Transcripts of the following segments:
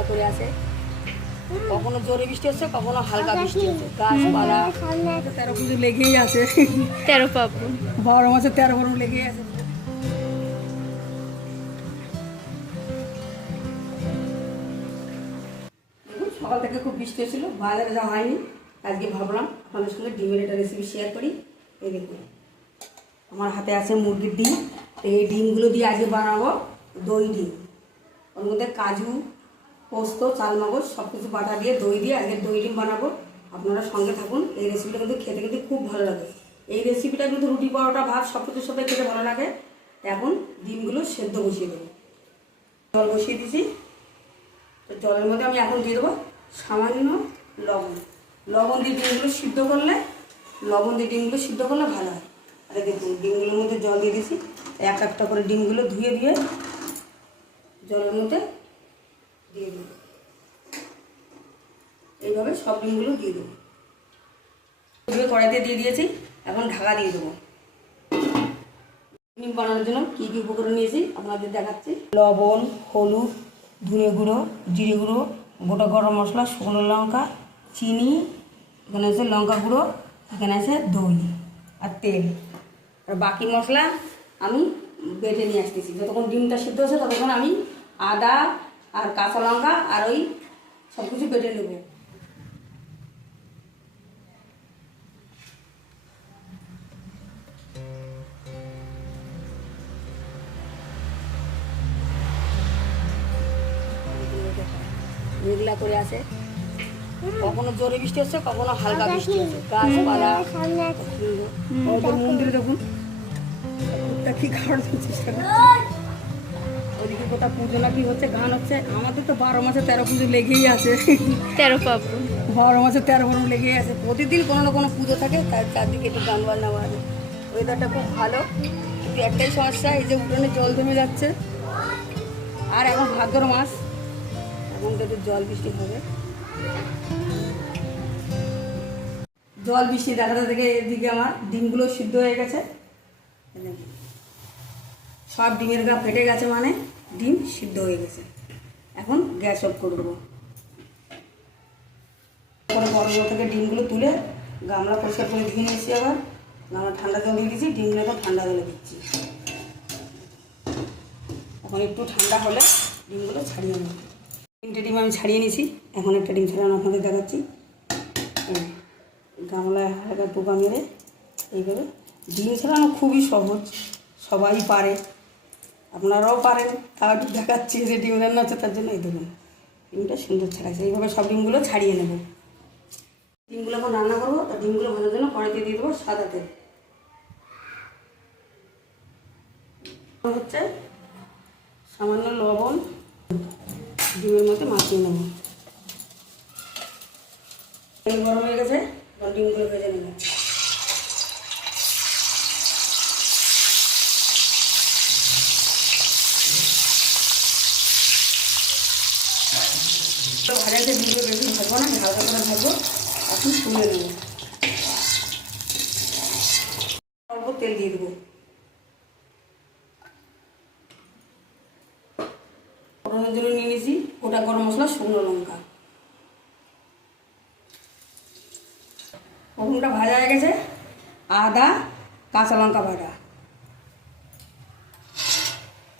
মেঘলা করে আসে কখনো জোরে বৃষ্টি হচ্ছে কখনো হালকা বৃষ্টি হচ্ছে। গাছপালা তেরো পুজো লেগেই আছে। তেরো বারো মাসে তেরো বড় লেগেই আছে। সকাল থেকে খুব বৃষ্টি হয়েছিল বাজারে যাওয়া হয়নি। আজকে ভাবলাম আপনাদের সঙ্গে ডিমের একটা রেসিপি শেয়ার করি। এই দেখুন আমার হাতে আছে মুরগির ডিম। তো এই ডিমগুলো দিয়ে আজকে বানাবো দই ডিম। ওর মধ্যে কাজু পোস্ত, চালমগজ সব কিছু বাটা দিয়ে, দই দিয়ে আগে দই ডিম বানাবো। আপনারা সঙ্গে থাকুন, এই রেসিপিটা কিন্তু খেতে কিন্তু খুব ভালো লাগে। এই রেসিপিটা কিন্তু রুটি, পরোটা, ভাত সব কিছুর সাথে খেতে ভালো লাগে। এখন ডিমগুলো সেদ্ধ বসিয়ে দেবো। জল বসিয়ে দিয়েছি। তো জলের মধ্যে আমি এখন দিয়ে দেবো সামান্য লবণ। লবণ দিয়ে ডিমগুলো সিদ্ধ করলে, লবণ দিয়ে ডিমগুলো সিদ্ধ করলে ভালো হয়। আর দেখুন, ডিমগুলোর মধ্যে জল দিয়ে দিয়েছি। এক একটা করে ডিমগুলো ধুয়ে দিয়ে জলের মধ্যে দিয়ে দেবো। এইভাবে সব ডিমগুলো দিয়ে দেবো। ধুয়ে কড়াইতে দিয়ে দিয়েছি, এখন ঢাকা দিয়ে দেবো। ডিম বানানোর জন্য কী কী উপকরণ নিয়েছি আপনাদের দেখাচ্ছি। লবণ, হলুদ, ধনে গুঁড়ো, জিরে গুঁড়ো, গোটা গরম মশলা, শুকনো লঙ্কা, চিনি, এখানে আছে লঙ্কা গুঁড়ো, এখানে আছে দই আর তেল। আর বাকি মশলা আমি বেটে নিয়ে আসতেছি। যতক্ষণ ডিমটা সিদ্ধ হচ্ছে ততক্ষণ আমি আদা আর কাঁচা লঙ্কা আর ওই সব কিছু বেটে নেব। মেঘলা করে আসে কখনো জোরে বৃষ্টি হচ্ছে কখনো হালকা বৃষ্টি হচ্ছে। গাছপালা মন্দিরে দেখুন। কি খাওয়ার চেষ্টা করছে ওইদিকে কোথাও পুজো না কি হচ্ছে? গান হচ্ছে। আমাদের তো বারো মাসে তেরো পুজো লেগেই আছে। তেরো পার্বণ বারো মাসে তেরো বড় লেগেই আছে। প্রতিদিন কোনো না কোনো পুজো থাকে তার চারদিকে একটু গান বাজনা বাজে ওয়েদারটা খুব ভালো। কিন্তু একটাই সমস্যা এই যে উঠোনে জল জমে যাচ্ছে। আর এখন ভাদ্র মাস। এখন তো একটু জল বৃষ্টি হবে। জল বৃষ্টি দেখাতে থেকে এদিকে আমার ডিমগুলো সিদ্ধ হয়ে গেছে। সব ডিমের গা ফেটে গেছে মানে। ডিম সিদ্ধ হয়ে গেছে। এখন গ্যাস অফ করে দেবো। পরে বড় বড় থেকে ডিমগুলো তুলে গামলা পরিষ্কার করে ধুয়ে নিয়েছি আবার। গামলা ঠান্ডা জল দিয়ে দিয়েছি, ডিমগুলো এখন ঠান্ডা জলে দিচ্ছি। এখন একটু ঠান্ডা হলে ডিমগুলো ছাড়িয়ে নেব। তিনটে ডিম আমি ছাড়িয়ে নিয়েছি, এখন একটা ডিম ছাড়ানো আপনাদের দেখাচ্ছি। গামলায় হালকা টোকা মেরে এইভাবে। ডিম ছাড়ানো খুবই সহজ, সবাই পারে। আপনারাও পারেন, তাও একটু দেখাচ্ছি যে ডিম রান্না হচ্ছে, তার জন্য এই দেখুন ডিমটা সুন্দর ছাড়াইছে, এইভাবে সব ডিমগুলো ছাড়িয়ে নেব। ডিমগুলো এখন রান্না করব, তা ডিমগুলো ভাজার জন্য কড়াইতে দিয়ে দেবো সাদা তেল হচ্ছে সামান্য লবণ, ডিমের মধ্যে মাখিয়ে নেব। গরম হয়ে গেছে ডিমগুলো ভেজে নেব। ভাজাতে ডিমগুলো বেশি ভাজবো না হালকা করে ভাজবো। এখন তুলে নেব। অল্প তেল দিয়ে দেবো। ফোড়নের জন্য নিয়ে নিয়েছি গোটা গরম মশলা, শুকনো লঙ্কা। ফোড়নটা ভাজা হয়ে গেছে, আদা, কাঁচা লঙ্কা বাটা।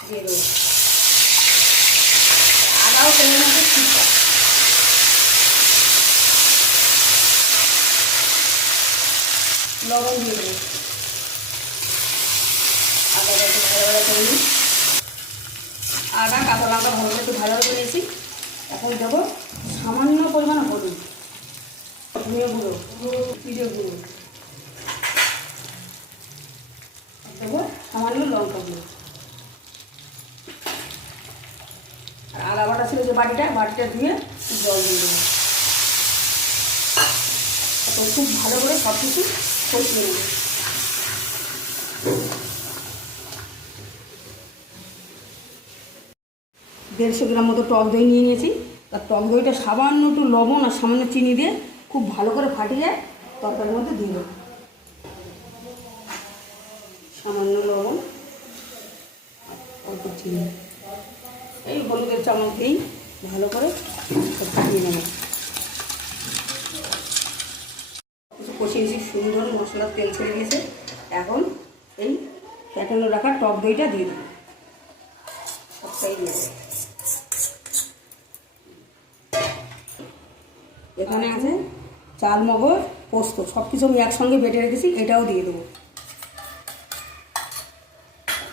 দিয়ে দেবো। আদাও তেলের মধ্যে লবণ দিয়ে দেবো। আদাটা একটু ভালো ভালো করে নিই। আদা, কাঁচা লঙ্কা, ভালো একটু ভালো নিয়েছি। এখন দেবো সামান্য পরিমাণ হলুদ। ধনে গুঁড়ো জিরে গুঁড়ো। দেবো সামান্য লঙ্কা গুঁড়ো। আর আদা বাটা ছিল যে বাটিটা বাটিটা ধুয়ে জল দিয়ে দেবো। খুব ভালো করে সব কিছু দেড়শো গ্রাম মতো টক দই নিয়ে নিয়েছি। তার টক দইটা সামান্য একটু লবণ আর সামান্য চিনি দিয়ে খুব ভালো করে ফাটিয়ে তরকারির মধ্যে দিয়ে দেবো। সামান্য লবণ, অল্প চিনি। এই হলুদের চামচ দিয়েই ভালো করে ফাটিয়ে নেব। কিছু কষিয়ে নিয়েছি, সুন্দর মশলার তেল ছেড়ে গেছে। এখন এই ফ্যাটানো রাখা টক দইটা দিয়ে দেবো। সবটাই দিয়ে এখানে আছে চাল মগজ পোস্ত সব কিছু আমি একসঙ্গে বেটে রেখেছি, এটাও দিয়ে দেবো।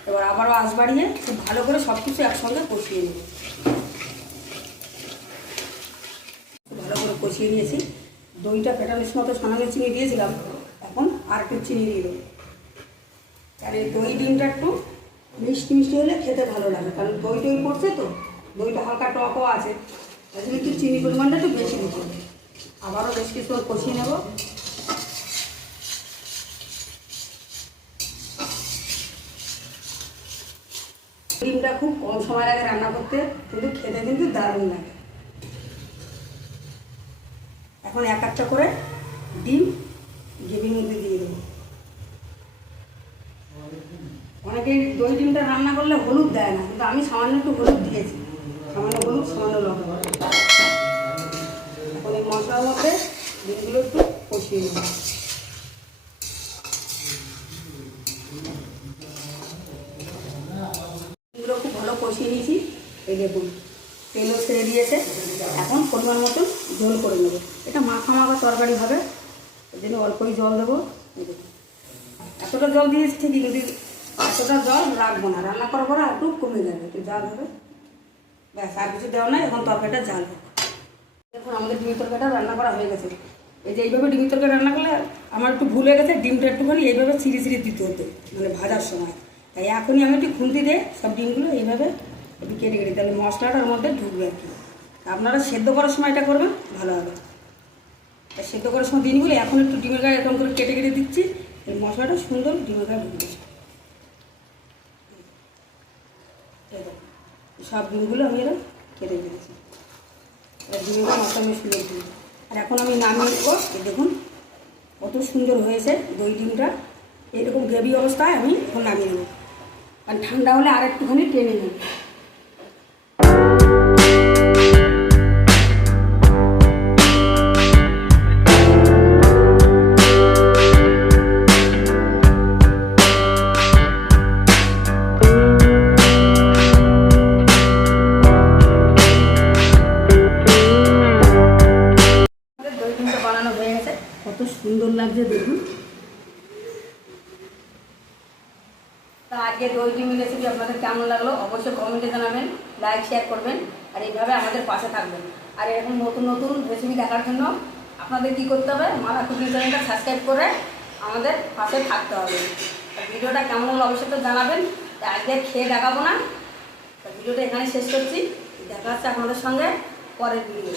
এবার আবারও আঁচ বাড়িয়ে খুব ভালো করে সব কিছু একসঙ্গে কষিয়ে নেব। ভালো করে কষিয়ে নিয়েছি। দইটা পেটালিশ মতো সানালে চিনি দিয়েছিলাম, এখন আর একটু চিনি দিয়ে দেবো। এই দই ডিমটা একটু মিষ্টি মিষ্টি হলে খেতে ভালো লাগে, কারণ দই দই পড়ছে তো, দইটা হালকা টকও আছে, তাই জন্য একটু চিনি পরিমাণটা একটু বেশি দিতে আবারও বেশ কিছু কষিয়ে নেব। ডিমটা খুব কম সময় লাগে রান্না করতে, কিন্তু খেতে কিন্তু দারুণ লাগে। এখন এক একটা করে ডিম গ্রেভির মধ্যে দিয়ে দেবো। অনেকে দই ডিমটা রান্না করলে হলুদ দেয় না, কিন্তু আমি সামান্য একটু হলুদ দিয়েছি। সামান্য হলুদ, সামান্য লঙ্কা এখন এই মশলার মধ্যে ডিমগুলো একটু কষিয়ে নেব। ডিমগুলো খুব ভালো কষিয়ে নিয়েছি। এই দেখুন, তেলও ছেড়ে দিয়েছে। এখন পরিমাণ মতো ঝোল করে নেব। এটা মাখা মাখা তরকারি হবে। এই জন্য অল্পই জল দেবো। এতটা জল দিয়েছি ঠিকই, কিন্তু এতটা জল রাখব না। রান্না করার পরে একটু কমে যাবে, একটু জাল হবে। ব্যাস, আর কিছু দেওয়া নাই, এখন তরকারিটা জাল দেখুন, আমাদের ডিমের তরকারিটা রান্না করা হয়ে গেছে। এই যে এইভাবে ডিমের তরকারি রান্না করলে আমার একটু ভুল হয়ে গেছে, ডিমটা একটুখানি এইভাবে ছিঁড়ে ছিঁড়ে দিতে হতো মানে ভাজার সময়। তাই এখনই আমি একটু খুন্তি দিয়ে সব ডিমগুলো এইভাবে একটু কেটে কেটে, তাহলে মশলাটার মধ্যে ঢুকবে আর কি। আপনারা সেদ্ধ করার সময় এটা করবেন, ভালো হবে। সেদ্ধ করার সময় দিনগুলো এখন একটু ডিমের গায়ে এরকম করে কেটে কেটে দিচ্ছি। মশলাটা সুন্দর ডিমের গায়ে ঢুকে সব ডিমগুলো আমি এরকম কেটে দিয়েছি এবার ডিমের গায়ে মশলা আমি সুন্দর দিই আর এখন আমি নামিয়ে দেবো দেখুন, কত সুন্দর হয়েছে দই ডিমটা। এরকম গ্রেভি অবস্থায় আমি এখন নামিয়ে নেব। আর ঠান্ডা হলে আর একটুখানি টেনে নেব। তা আজকে দই ডিম রেসিপি আপনাদের কেমন লাগল অবশ্যই কমেন্টে জানাবেন লাইক শেয়ার করবেন আর এইভাবে আমাদের পাশে থাকবেন। আর এরকম নতুন নতুন রেসিপি দেখার জন্য আপনাদের কী করতে হবে, মালা কুকিং চ্যানেলটা সাবস্ক্রাইব করে আমাদের পাশে থাকতে হবে। ভিডিওটা কেমন হলো অবশ্যই তো জানাবেন আজকে খেয়ে দেখাবো না। ভিডিওটা এখানে শেষ করছি, দেখা হচ্ছে আপনাদের সঙ্গে পরের ভিডিও